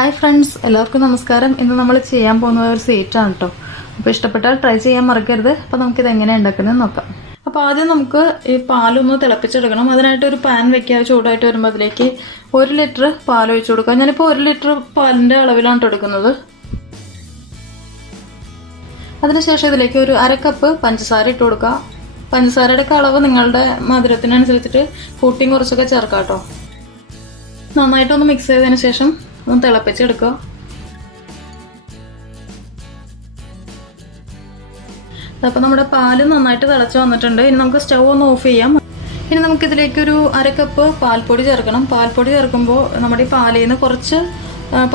Hi friends, എല്ലാവർക്കും നമസ്കാരം. ഇന്ന് നമ്മൾ ചെയ്യാൻ പോകുന്ന ഒരു സ്വീറ്റാണ് കേട്ടോ. അപ്പോൾ ഇഷ്ടപ്പെട്ടാൽ ട്രൈ ചെയ്യാൻ മറക്കരുത്. അപ്പോൾ നമുക്കിത് എങ്ങനെ ഉണ്ടാക്കുന്നത് നോക്കാം. അപ്പോൾ ആദ്യം നമുക്ക് ഈ പാലൊന്ന് തിളപ്പിച്ചെടുക്കണം. അതിനായിട്ട് ഒരു പാൻ വെക്കുക. ചൂടായിട്ട് വരുമ്പോൾ അതിലേക്ക് 1 ലിറ്റർ പാൽ ഒഴിച്ചു കൊടുക്കുക. ഞാനിപ്പോൾ 1 ലിറ്റർ പാലിൻ്റെ അളവിലാണ് എടുക്കുന്നത്. അതിനുശേഷം ഇതിലേക്ക് ഒരു 1/2 കപ്പ് പഞ്ചസാര ഇട്ട് കൊടുക്കുക. പഞ്ചസാരയുടെ അളവ് നിങ്ങളുടെ മധുരത്തിനനുസരിച്ചിട്ട് കൂട്ടിയും കുറച്ചൊക്കെ ചേർക്കാം കേട്ടോ. നന്നായിട്ടൊന്ന് മിക്സ് ചെയ്തതിന് ശേഷം ഒന്ന് തിളപ്പിച്ചെടുക്കുക. അപ്പോൾ നമ്മുടെ പാല് നന്നായിട്ട് തിളച്ച് വന്നിട്ടുണ്ട്. ഇനി നമുക്ക് സ്റ്റൗ ഒന്ന് ഓഫ് ചെയ്യാം. ഇനി നമുക്കിതിലേക്കൊരു 1/2 കപ്പ് പാൽപ്പൊടി ചേർക്കണം. പാൽപ്പൊടി ചേർക്കുമ്പോൾ നമ്മുടെ ഈ പാലിൽ നിന്ന് കുറച്ച്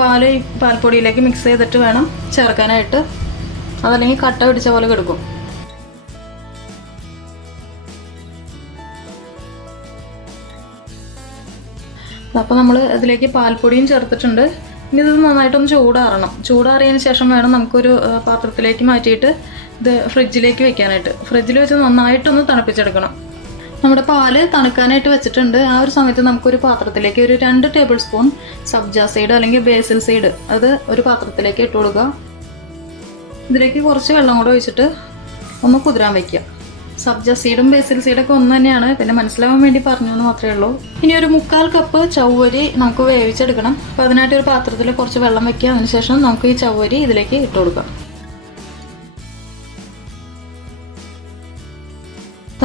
പാല് ഈ പാൽപ്പൊടിയിലേക്ക് മിക്സ് ചെയ്തിട്ട് വേണം ചേർക്കാനായിട്ട്. അതല്ലെങ്കിൽ കട്ട പിടിച്ച പോലെ കിടക്കും. അപ്പോൾ നമ്മൾ ഇതിലേക്ക് പാൽപ്പൊടിയും ചേർത്തിട്ടുണ്ട്. ഇനി ഇത് നന്നായിട്ടൊന്ന് ചൂടാറണം. ചൂടാറിയതിന് ശേഷം വേണം നമുക്കൊരു പാത്രത്തിലേക്ക് മാറ്റിയിട്ട് ഇത് ഫ്രിഡ്ജിലേക്ക് വെക്കാനായിട്ട്. ഫ്രിഡ്ജിൽ വെച്ച് നന്നായിട്ടൊന്ന് തണുപ്പിച്ചെടുക്കണം. നമ്മുടെ പാല് തണുക്കാനായിട്ട് വെച്ചിട്ടുണ്ട്. ആ ഒരു സമയത്ത് നമുക്കൊരു പാത്രത്തിലേക്ക് ഒരു 2 ടേബിൾ സ്പൂൺ സബ്ജ സീഡ് അല്ലെങ്കിൽ ബേസിൽ സീഡ് അത് ഒരു പാത്രത്തിലേക്ക് ഇട്ട് കൊടുക്കുക. ഇതിലേക്ക് കുറച്ച് വെള്ളം കൂടെ ഒഴിച്ചിട്ട് ഒന്ന് കുതിരാൻ വയ്ക്കുക. സബ്ജ സീഡും ബേസിൽ സീഡൊക്കെ ഒന്ന് തന്നെയാണ്, പിന്നെ മനസ്സിലാവാൻ വേണ്ടി പറഞ്ഞു എന്ന് മാത്രമേ ഉള്ളൂ. ഇനി ഒരു 3/4 കപ്പ് ചവ്വരി നമുക്ക് വേവിച്ചെടുക്കണം. അപ്പോൾ അതിനായിട്ട് ഒരു പാത്രത്തിൽ കുറച്ച് വെള്ളം വെക്കുക. അതിനുശേഷം നമുക്ക് ഈ ചവ്വരി ഇതിലേക്ക് ഇട്ട് കൊടുക്കാം.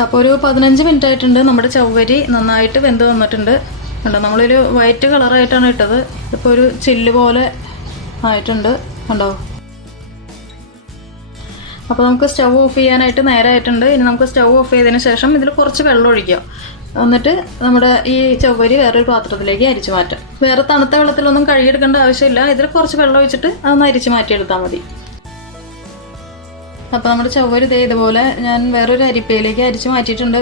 അപ്പോൾ ഒരു 15 മിനിറ്റ് ആയിട്ടുണ്ട്. നമ്മുടെ ചവ്വരി നന്നായിട്ട് വെന്ത് വന്നിട്ടുണ്ട്. കണ്ടോ, നമ്മളൊരു വൈറ്റ് കളറായിട്ടാണ് ഇട്ടത്. ഇപ്പോൾ ഒരു ചില്ല് പോലെ ആയിട്ടുണ്ട്. കണ്ടോ. അപ്പോൾ നമുക്ക് സ്റ്റൗ ഓഫ് ചെയ്യാനായിട്ട് നേരമായിട്ടുണ്ട്. ഇനി നമുക്ക് സ്റ്റൗ ഓഫ് ചെയ്തതിന് ശേഷം ഇതിൽ കുറച്ച് വെള്ളം ഒഴിക്കുക. എന്നിട്ട് നമ്മുടെ ഈ ചവ്വരി വേറൊരു പാത്രത്തിലേക്ക് അരിച്ചു മാറ്റാം. വേറെ തണുത്ത വെള്ളത്തിലൊന്നും കഴുകിയെടുക്കേണ്ട ആവശ്യമില്ല. ഇതിൽ കുറച്ച് വെള്ളം ഒഴിച്ചിട്ട് അതൊന്ന് അരിച്ചു മാറ്റിയെടുത്താൽ മതി. അപ്പോൾ നമ്മുടെ ചവ്വരി ഇതുപോലെ ഞാൻ വേറൊരു അരിപ്പയിലേക്ക് അരിച്ചു മാറ്റിയിട്ടുണ്ട്.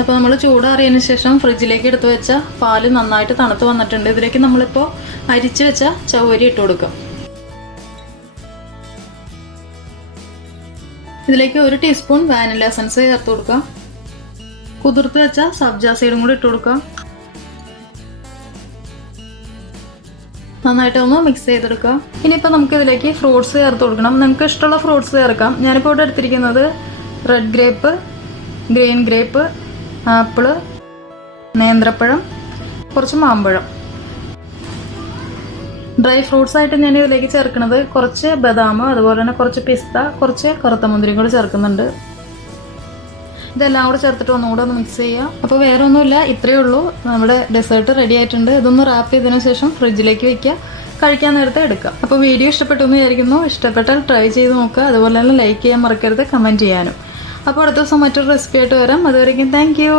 അപ്പോൾ നമ്മൾ ചൂടാറിയതിന് ശേഷം ഫ്രിഡ്ജിലേക്ക് എടുത്ത് വെച്ച പാല് നന്നായിട്ട് തണുത്ത് വന്നിട്ടുണ്ട്. ഇതിലേക്ക് നമ്മളിപ്പോൾ അരിച്ചു വെച്ച ചവ്വരി ഇട്ട് കൊടുക്കാം. ഇതിലേക്ക് 1 ടീസ്പൂൺ വാനില എസൻസ് ചേർത്ത് കൊടുക്കുക. കുതിർത്ത് വെച്ച സബ്ജ സീഡും കൂടി ഇട്ട് കൊടുക്കുക. നന്നായിട്ടൊന്ന് മിക്സ് ചെയ്തെടുക്കുക. ഇനിയിപ്പോൾ നമുക്ക് ഇതിലേക്ക് ഫ്രൂട്ട്സ് ചേർത്ത് കൊടുക്കണം. നിങ്ങൾക്ക് ഇഷ്ടമുള്ള ഫ്രൂട്ട്സ് ചേർക്കാം. ഞാനിപ്പോൾ ഇവിടെ എടുത്തിരിക്കുന്നത് red grape, green grape, apple, നേന്ത്രപ്പഴം, കുറച്ച് മാമ്പഴം. ഡ്രൈ ഫ്രൂട്ട്സ് ആയിട്ട് ഞാൻ ഇതിലേക്ക് ചേർക്കുന്നത് കുറച്ച് ബദാം, അതുപോലെ തന്നെ കുറച്ച് പിസ്ത, കുറച്ച് കറുത്ത മുന്തിരിയും കൂടി ചേർക്കുന്നുണ്ട്. ഇതെല്ലാം കൂടെ ചേർത്തിട്ട് ഒന്നുകൂടെ ഒന്ന് മിക്സ് ചെയ്യുക. അപ്പോൾ വേറെ ഒന്നുമില്ല, ഇത്രയേ ഉള്ളൂ. നമ്മുടെ ഡെസേർട്ട് റെഡി ആയിട്ടുണ്ട്. ഇതൊന്ന് റാപ്പ് ചെയ്തതിന് ശേഷം ഫ്രിഡ്ജിലേക്ക് വെക്കുക. കഴിക്കാൻ നേരത്തെ എടുക്കുക. അപ്പോൾ വീഡിയോ ഇഷ്ടപ്പെട്ടു എന്ന് വിചാരിക്കുന്നു. ഇഷ്ടപ്പെട്ടാൽ ട്രൈ ചെയ്ത് നോക്കുക. അതുപോലെ തന്നെ ലൈക്ക് ചെയ്യാൻ മറക്കരുത്, കമൻറ്റ് ചെയ്യാനും. അപ്പോൾ അടുത്ത ദിവസം മറ്റൊരു റെസിപ്പി ആയിട്ട് വരാം. അതുവരെയ്ക്കും താങ്ക് യു.